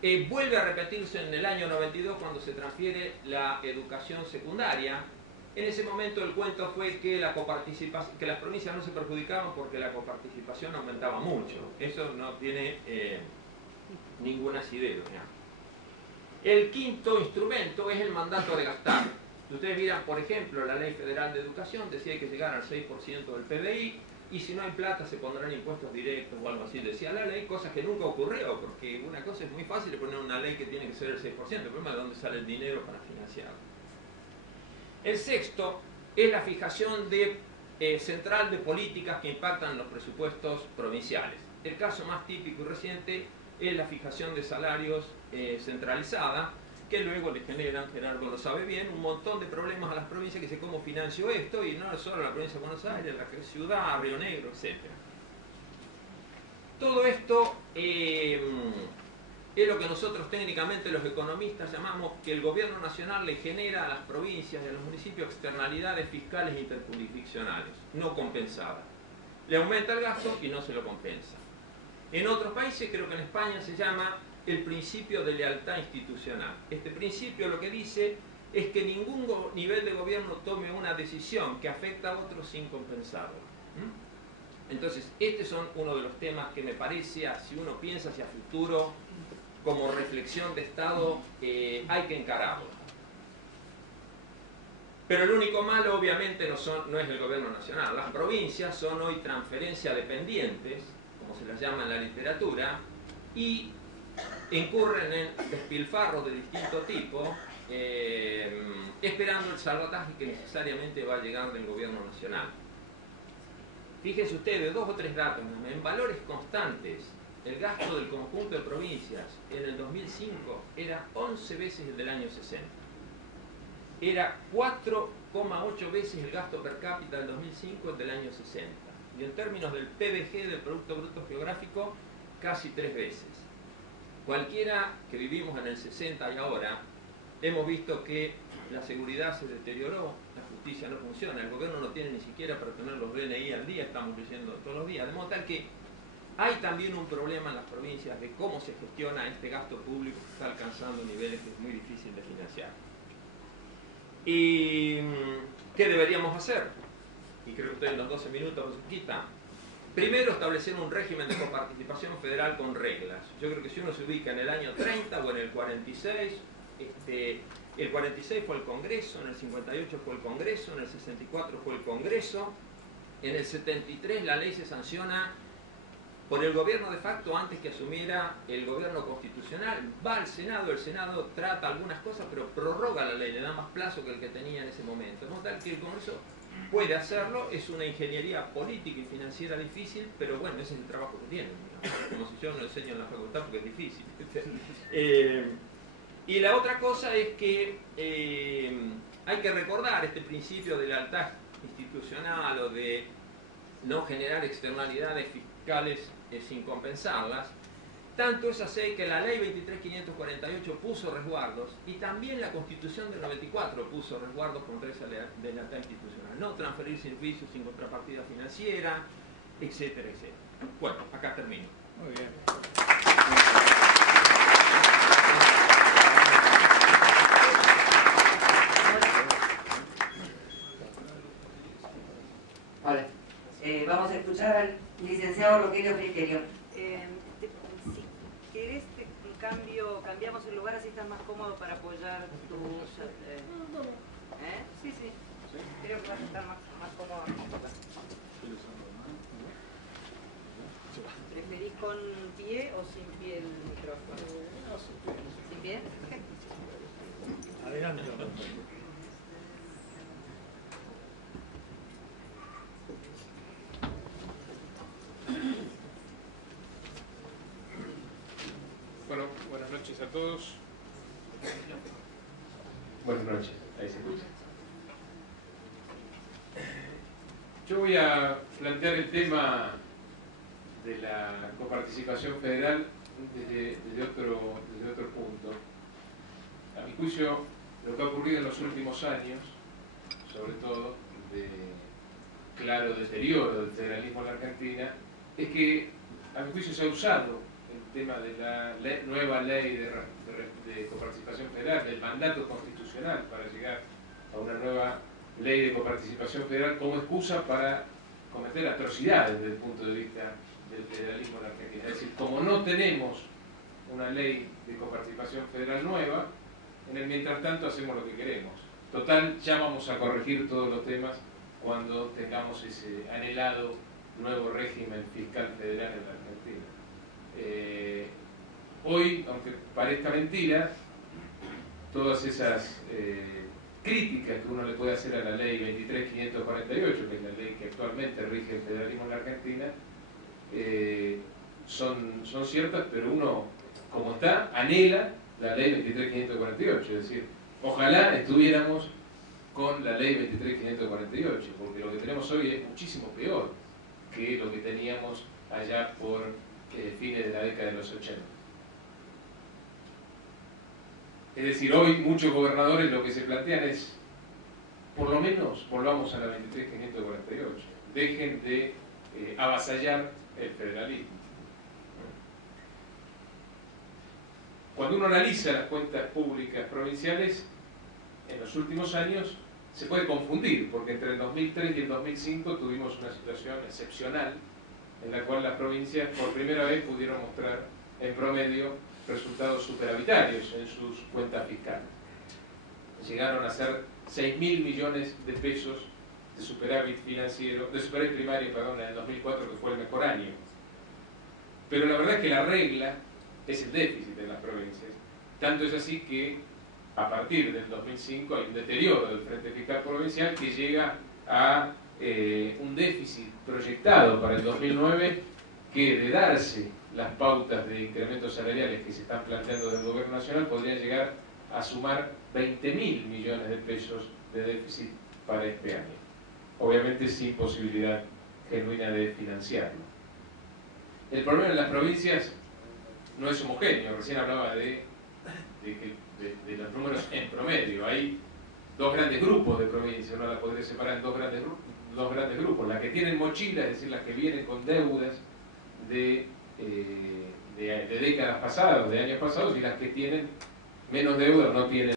Vuelve a repetirse en el año 92 cuando se transfiere la educación secundaria. En ese momento el cuento fue que las provincias no se perjudicaban porque la coparticipación aumentaba mucho. Eso no tiene ningún asidero. El quinto instrumento es el mandato de gastar. Si ustedes miran, por ejemplo, la Ley Federal de Educación decía que hay que llegar al 6% del PBI, y si no hay plata se pondrán impuestos directos o algo así, decía la ley, cosa que nunca ocurrió, porque una cosa es muy fácil de poner una ley que tiene que ser el 6%, el problema es de dónde sale el dinero para financiarlo. El sexto es la fijación central de políticas que impactan los presupuestos provinciales. El caso más típico y reciente es la fijación de salarios centralizada, que luego le generan, Gerardo lo sabe bien, un montón de problemas a las provincias que dicen cómo financio esto, y no solo la provincia de Buenos Aires, la ciudad, Río Negro, etc. Todo esto es lo que nosotros técnicamente los economistas llamamos que el gobierno nacional le genera a las provincias y a los municipios externalidades fiscales interjurisdiccionales, no compensadas. Le aumenta el gasto y no se lo compensa. En otros países, creo que en España se llama el principio de lealtad institucional. Este principio lo que dice es que ningún nivel de gobierno tome una decisión que afecta a otros sin compensarlo. Entonces, estos son uno de los temas que me parece, si uno piensa hacia futuro, como reflexión de Estado, hay que encararlo. Pero el único malo, obviamente, no es el gobierno nacional. Las provincias son hoy transferencia dependientes, como se las llama en la literatura, y incurren en despilfarros de distinto tipo, esperando el salvataje que necesariamente va a llegar del gobierno nacional. Fíjense ustedes, 2 o 3 datos, en valores constantes, el gasto del conjunto de provincias en el 2005 era 11 veces el del año 60. Era 4,8 veces el gasto per cápita del 2005 el del año 60. Y en términos del PBG, del Producto Bruto Geográfico, casi 3 veces. Cualquiera que vivimos en el 60 y ahora, hemos visto que la seguridad se deterioró, la justicia no funciona, el gobierno no tiene ni siquiera para tener los DNI al día, estamos leyendo todos los días, de modo tal que hay también un problema en las provincias de cómo se gestiona este gasto público que está alcanzando niveles que es muy difícil de financiar. ¿Y qué deberíamos hacer? Y creo que estoy en los 12 minutos, nos quita. Primero, establecer un régimen de coparticipación federal con reglas. Yo creo que si uno se ubica en el año 30 o en el 46, el 46 fue el Congreso, en el 58 fue el Congreso, en el 64 fue el Congreso, en el 73 la ley se sanciona por el gobierno de facto antes que asumiera el gobierno constitucional, va al Senado, el Senado trata algunas cosas, pero prorroga la ley, le da más plazo que el que tenía en ese momento. No tal que el Congreso puede hacerlo, es una ingeniería política y financiera difícil, pero bueno, ese es el trabajo que tienen, como si yo no enseño en la facultad porque es difícil. Y la otra cosa es que hay que recordar este principio de lealtad institucional o de no generar externalidades fiscales sin compensarlas. Tanto es así que la ley 23.548 puso resguardos y también la Constitución del 94 puso resguardos contra esa lealtad institucional. No transferir servicios sin contrapartida financiera, etcétera, etcétera. Bueno, acá termino. Muy bien. Hola. Vamos a escuchar al licenciado Rogelio Frigerio. Si querés, cambiamos el lugar, así estás más cómodo para apoyar tus... Sí, sí. Creo que vas a estar más cómodo. ¿Preferís con pie o sin pie el micrófono? ¿Sin pie? Adelante. Bueno, buenas noches a todos. Buenas noches, ahí se escucha. Yo voy a plantear el tema de la coparticipación federal desde otro punto. A mi juicio, lo que ha ocurrido en los últimos años, sobre todo de claro deterioro del federalismo en la Argentina, es que a mi juicio se ha usado el tema de la nueva ley de coparticipación federal, del mandato constitucional para llegar a una nueva ley de coparticipación federal como excusa para cometer atrocidades desde el punto de vista del federalismo en la Argentina. Es decir, como no tenemos una ley de coparticipación federal nueva, en el mientras tanto hacemos lo que queremos. Total, ya vamos a corregir todos los temas cuando tengamos ese anhelado nuevo régimen fiscal federal en la Argentina. Hoy, aunque parezca mentira, todas esas críticas que uno le puede hacer a la ley 23.548, que es la ley que actualmente rige el federalismo en la Argentina, son ciertas, pero uno, como está, anhela la ley 23.548, es decir, ojalá estuviéramos con la ley 23.548, porque lo que tenemos hoy es muchísimo peor que lo que teníamos allá por fines de la década de los 80. Es decir, hoy muchos gobernadores lo que se plantean es, por lo menos volvamos a la 23.548, dejen de avasallar el federalismo. Cuando uno analiza las cuentas públicas provinciales, en los últimos años se puede confundir, porque entre el 2003 y el 2005 tuvimos una situación excepcional en la cual las provincias por primera vez pudieron mostrar en promedio resultados superavitarios en sus cuentas fiscales. Llegaron a ser 6.000 millones de pesos de superávit financiero, de superávit primario, perdón, en el 2004, que fue el mejor año. Pero la verdad es que la regla es el déficit en las provincias. Tanto es así que a partir del 2005 hay un deterioro del frente fiscal provincial que llega a un déficit proyectado para el 2009 que, de darse las pautas de incrementos salariales que se están planteando del gobierno nacional, podrían llegar a sumar 20.000 millones de pesos de déficit para este año. Obviamente sin posibilidad genuina de financiarlo. El problema en las provincias no es homogéneo. Recién hablaba de los números en promedio. Hay dos grandes grupos de provincias, uno la podría separar en dos grandes grupos. Las que tienen mochilas, es decir, las que vienen con deudas de décadas pasadas, de años pasados, y las que tienen menos deuda o no tienen